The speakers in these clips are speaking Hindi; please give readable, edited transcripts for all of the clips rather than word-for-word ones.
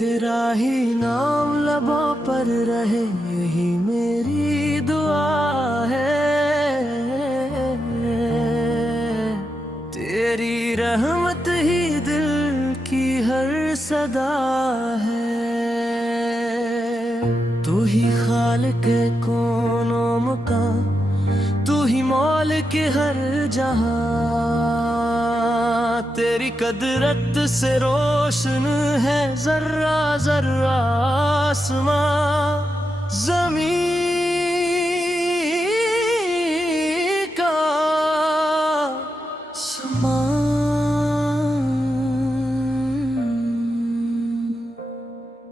तेरा ही नाम लबों पर रहे, यही मेरी दुआ है। तेरी रहमत ही दिल की हर सदा है। तू ही खालिक़े कौनो मकान, तू ही मौल के हर जहां। तेरी कदरत से रोशन है जर्रा जर्रा आसमां ज़मीं का समान।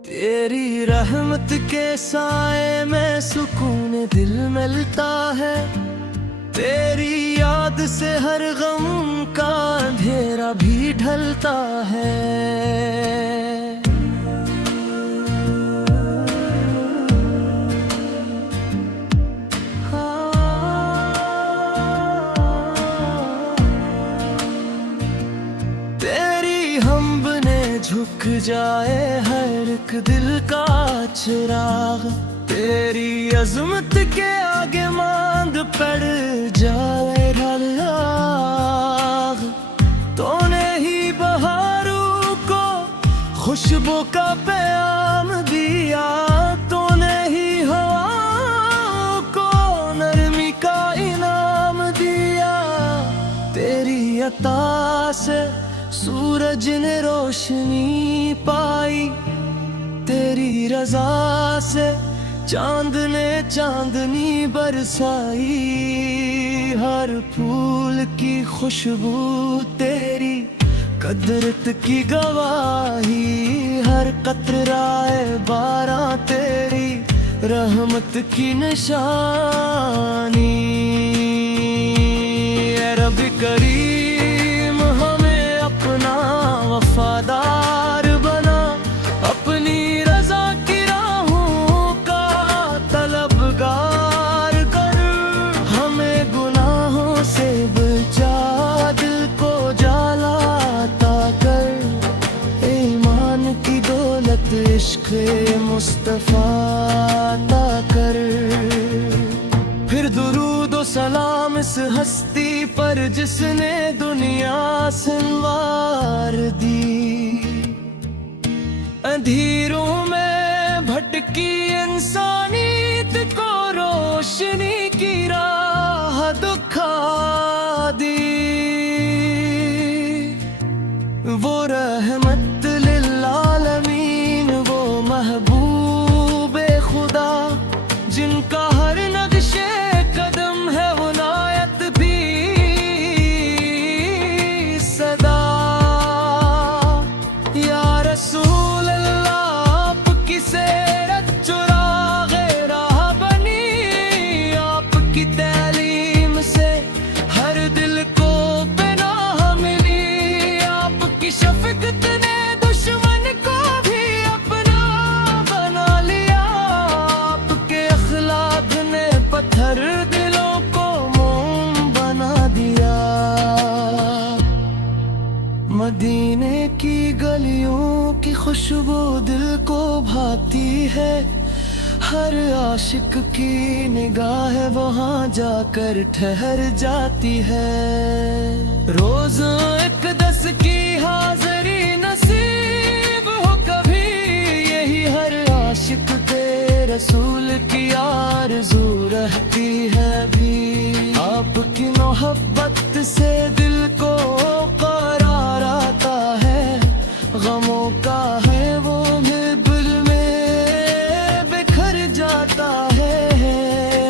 तेरी रहमत के साए में सुकून दिल मिलता है। तेरी याद से हर गम का अंधेरा भी ढलता है। तेरी हम्द ने झुक जाए हर एक दिल का चिराग। तेरी अज़मत के आगे मांग पड़ जाए ढल आग। तूने ही बहारों को खुशबू का पैगाम दिया। तूने ही हवाओं को नरमी का इनाम दिया। तेरी अता से सूरज ने रोशनी पाई। तेरी रज़ा से चांद ने चांदनी बरसाई। हर फूल की खुशबू तेरी कदरत की गवाही। हर कतराए बारां तेरी रहमत की निशानी। ऐ रब करीम हमें अपना वफादार बना। अपनी रज़ा की राहों का तलबगार कर। हमें गुनाहों से बचा, दिल को जलाता कर। ईमान की दौलत इश्क़ मुस्तफ़ा अता कर। फिर दुरूद व सलाम इस हस्ती पर जिसने दुनिया संवार दी। अंधेरों में भटकी इंसानियत को रोशनी की राह दिखा दी। वो रहमत लिल आलमीन, वो महबूबे खुदा जिनका हर नक्शे कदम है वो नायत भी सदा। या रसूल अल्लाह आपकी सेरत चुराग़े राह बनी। आपकी तालीम से हर दिल को पनाह मिली। आपकी शफ़क़त ने दुश्मन को भी अपना बना लिया। आपके अखलाक ने पत्थर दिलों को मोम बना दिया। मदीने की गलियों की खुशबू दिल को भाती है। हर आशिक की निगाह वहाँ जाकर ठहर जाती है। रोज़ एक दस की हाज़री नसीब हो कभी। यही हर आशिक के रसूल की आरज़ू रहती है भी। आपकी मोहब्बत से दिल को करार आता है। गमों का है वो हिब्र में बिखर जाता है।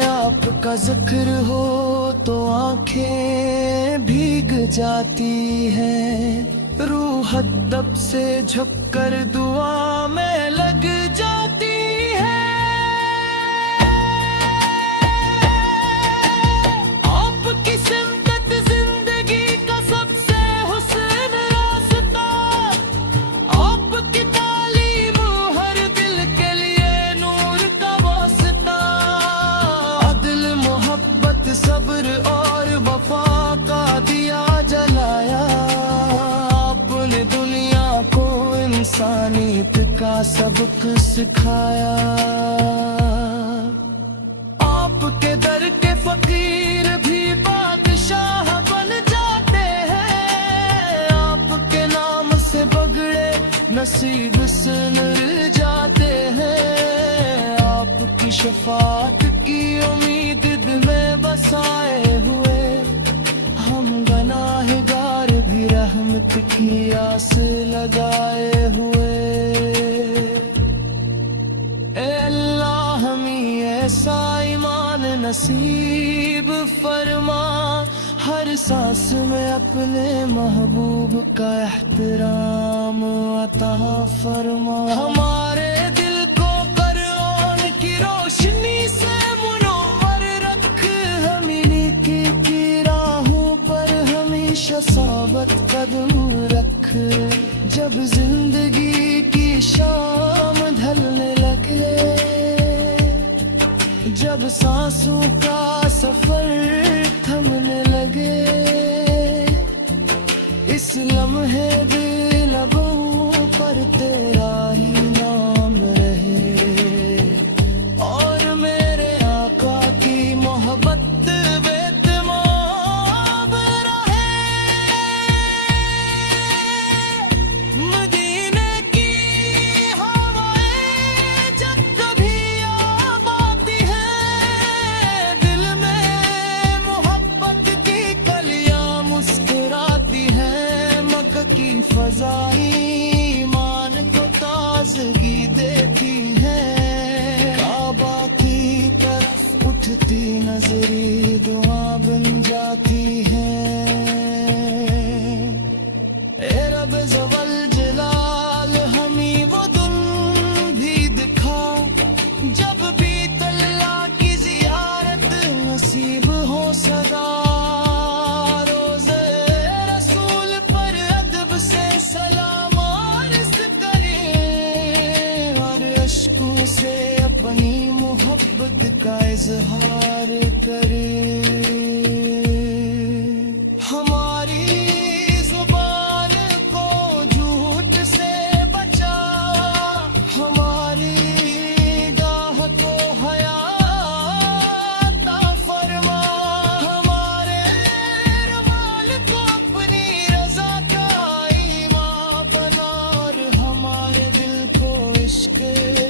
आपका जिक्र हो तो आंखें भीग जाती हैं। रूह तब से झुककर दुआ में लग जाती है। आपकी सिमत जिंदगी का सबसे हुस्न रास्ता। आपकी तालीम हर दिल के लिए नूर का वास्ता। अदल मोहब्बत सब्र और वफा का दिया जलाया। आपने दुनिया को इंसानियत का सबक सिखाया। आपके दर के फकीर भी बादशाह बन जाते हैं, आपके नाम से बगड़े नसीब सुधर जाते हैं। आपकी शफाअत की उम्मीद दिल में बसाए हुए हम गुनाहगार भी रहमत की आस लगाए हुए। ए अल्लाह हमें ऐसा ईमान नसीब फरमा, हर सांस में अपने महबूब का एहतराम अता फरमा। हमारे दिल को कुरान की रोशनी से मुनव्वर रख, हमीनी की राहों पर हमेशा साबित कदम रख। जब जिंदगी की शाम ढलने लगे, जब सांसों का सफर थमने लगे, इस लम्हे दिल लबों पर तेरा ही नाम रहे, और मेरे आका की मोहब्बत बेतमाम रहे। मदीने की हवाएं जब कभी याद आती हैं, दिल में मोहब्बत की कलियां मुस्कुराती हैं। मक्का की फज़ाएं ईमान को ताज़गी देती हैं, काबा की तरफ उठती नजरी दुआ बन जाती हैं। ए रब ज़वल जलाल हमें वो दिन भी दिखा, जब भी तल्ला की ज़ियारत नसीब हो सदा। रोज़े रसूल पर अदब से सलाम अर्ज़ करें, और अश्कों से अपनी मोहब्बत का इजहार करें। हमारी जुबान को झूठ से बचा, हमारी गाह को हया अता फरमा। हमारे रुमाल को अपनी रज़ा का ईमान बना, और हमारे दिल को इश्क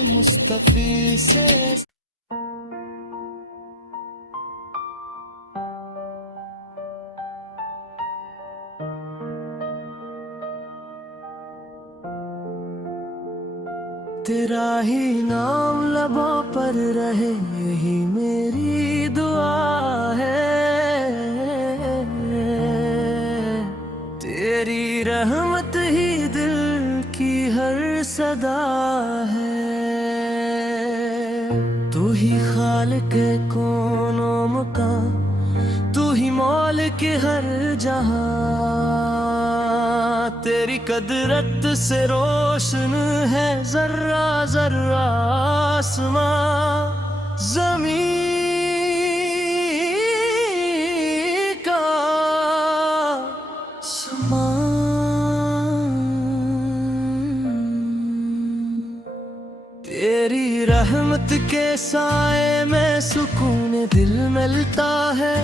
मुस्तफ़ी से। तेरा ही नाम लबों पर रहे, यही मेरी दुआ है। तेरी रहमत ही दिल की हर सदा है। तू ही खालिक़े कौनो मकान, तू ही मौल के हर जहां। तेरी कदरत से रोशन है जर्रा जर्रा आसमां, ज़मीं का समान। तेरी रहमत के साए में सुकून दिल मिलता है,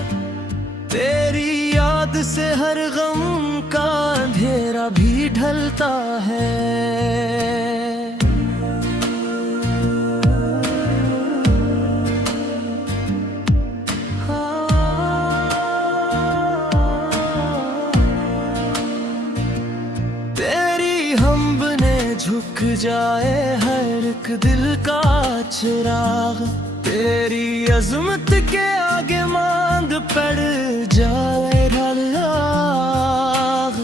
तेरी याद से हर गम का अंधेरा भी ढलता है। तेरी हम्ब ने झुक जाए हर एक दिल का चिराग, तेरी अजमत के आगे मांग पड़ जाए ढलाग।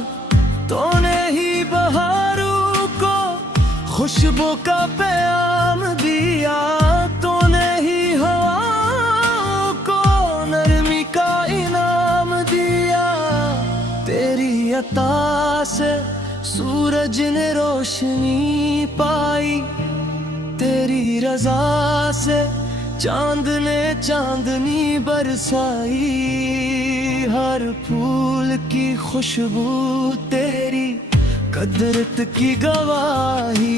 तूने ही बहारों को खुशबू का पैगाम दिया, तूने ही हवाओं को नरमी का इनाम दिया। तेरी अता से सूरज ने रोशनी पाई, तेरी रज़ा से चांद ने चांदनी बरसाई। हर फूल की खुशबू तेरी कुदरत की गवाही,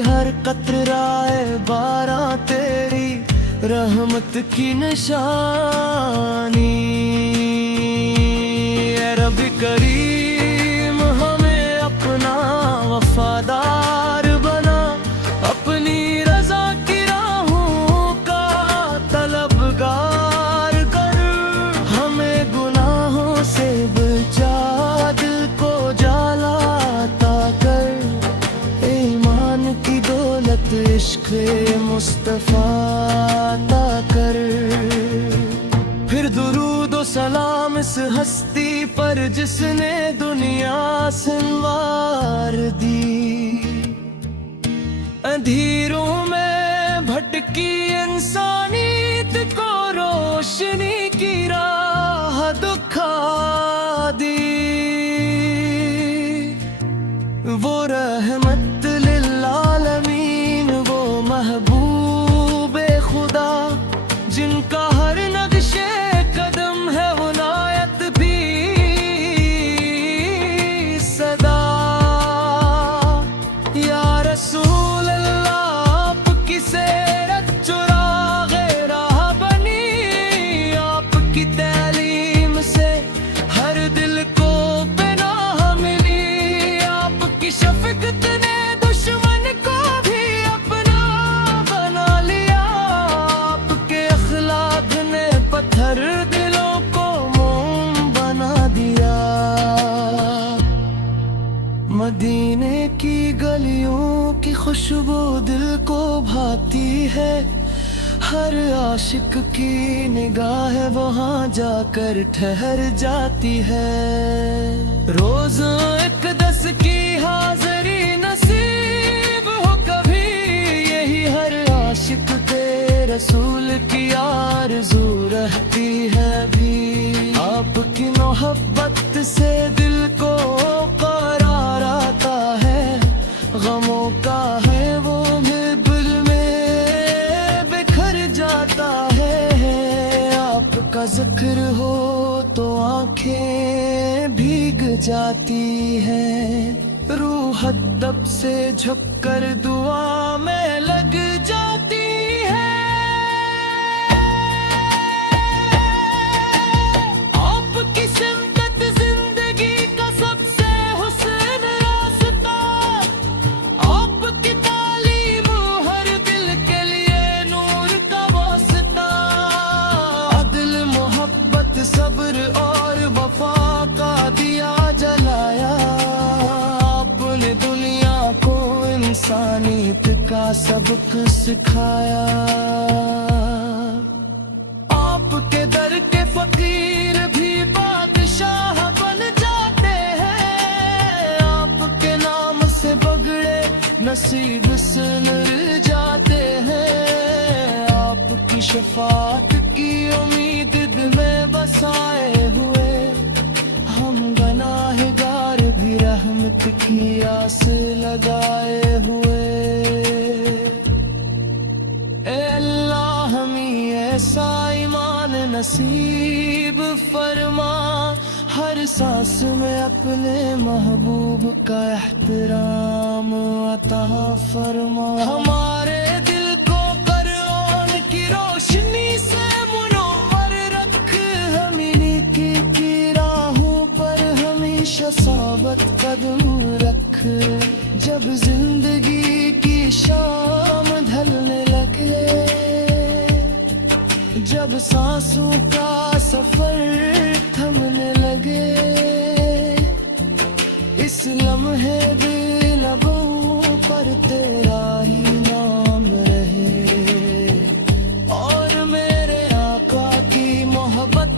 हर कतराए बारा तेरी रहमत की निशानी। ऐ रब करीम हमें अपना वफादार बना, अपनी रजा की राहों का तलबगार कर। हमें गुनाहों से बचा, दिल को जलाता कर, ईमान की दौलत इश्क़ मुस्तफ़ा अता कर। फिर दुरूद व सलाम इस हस्ती पर जिसने दुनिया संवार दी। अंधेरों में भटकी इंसानियत को रोशनी की राह दिखा दी। वो रहमत लिल आलमीन, वो महबूब खुदा, जिनका हर नक्शे कदम है विनायत भी सदा। या रसूल अल्लाह आपकी सीरत चुराग़े राह बनी, आपकी तालीम से हर दिल को पनाह मिली। आपकी शफ़क़त ने दुश्मन को भी अपना बना लिया, आपके अखलाक ने पत्थर दिलों को मोम बना दिया। मदीने की गलियों की खुशबू दिल को भाती है, हर आशिक की निगाह वहाँ जाकर ठहर जाती है। रोज इक़दस की हाज़री नसीब हो कभी, यही हर आशिक के रसूल की आरज़ू रहती है भी। आपकी मोहब्बत से दिल को करार आता है, गमों का है वो बिल में बिखर जाता है। आपका जिक्र हो तो आंखें भीग जाती हैं, रूह तब से झुककर दुआ में लग जाती है। आपकी सिमत जिंदगी का सबसे हुस्न रास्ता, आपकी तालीम हर दिल के लिए नूर का वास्ता। अदल मोहब्बत सब्र और वफा का दिया जलाया, आपने दुनिया को इंसानियत का सबक सिखाया। आपके दर के फकीर भी बादशाह बन जाते हैं, आपके नाम से बगड़े नसीब सुलझ जाते हैं। आपकी शफाअत की उम्मीद दिल में बसाए हुए, हम गुनाहगार भी रहमत की आस लगाए हुए। ए अल्लाह हमें ऐसा ईमान नसीब फरमा, हर सांस में अपने महबूब का एहतराम अता फरमा। हमारे दिल को कुरान की रोशनी से मुनव्वर रख, हमीनी की राहों पर हमेशा साबित कदम रख। जब जिंदगी की शाम ढलने लगे, जब सांसों का सफर थमने लगे, इस लम्हे दिल लबों पर तेरा ही नाम रहे, और मेरे आका की मोहब्बत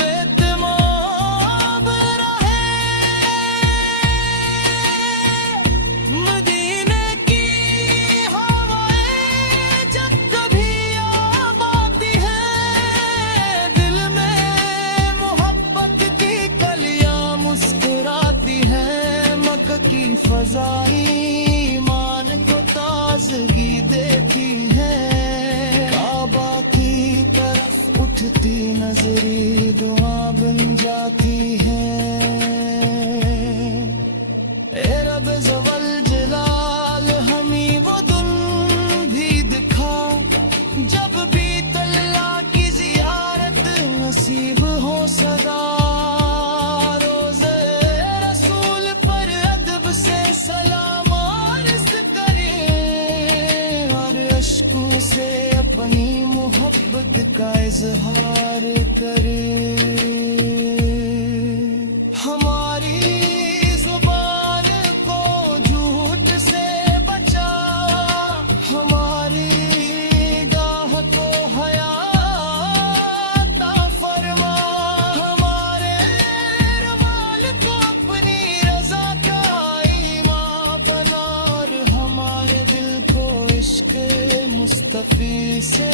बेतमाम रहे। मदीने की हवाएं जब कभी याद आती है, दिल में मोहब्बत की कलियां मुस्कुराती है। मक्का की फज़ाएं ईमान को ताज़ खुद का इजहार करे। हमारी जुबान को झूठ से बचा, हमारी गाह को हया अता फरमा, हमारे रुमाल को अपनी रजा का ईमान बना, और हमारे दिल को इश्क मुस्तफी से।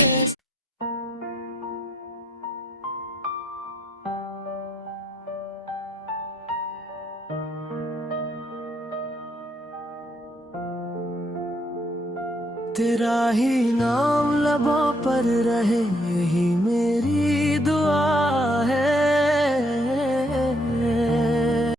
तेरा ही नाम लबों पर रहे, यही मेरी दुआ है।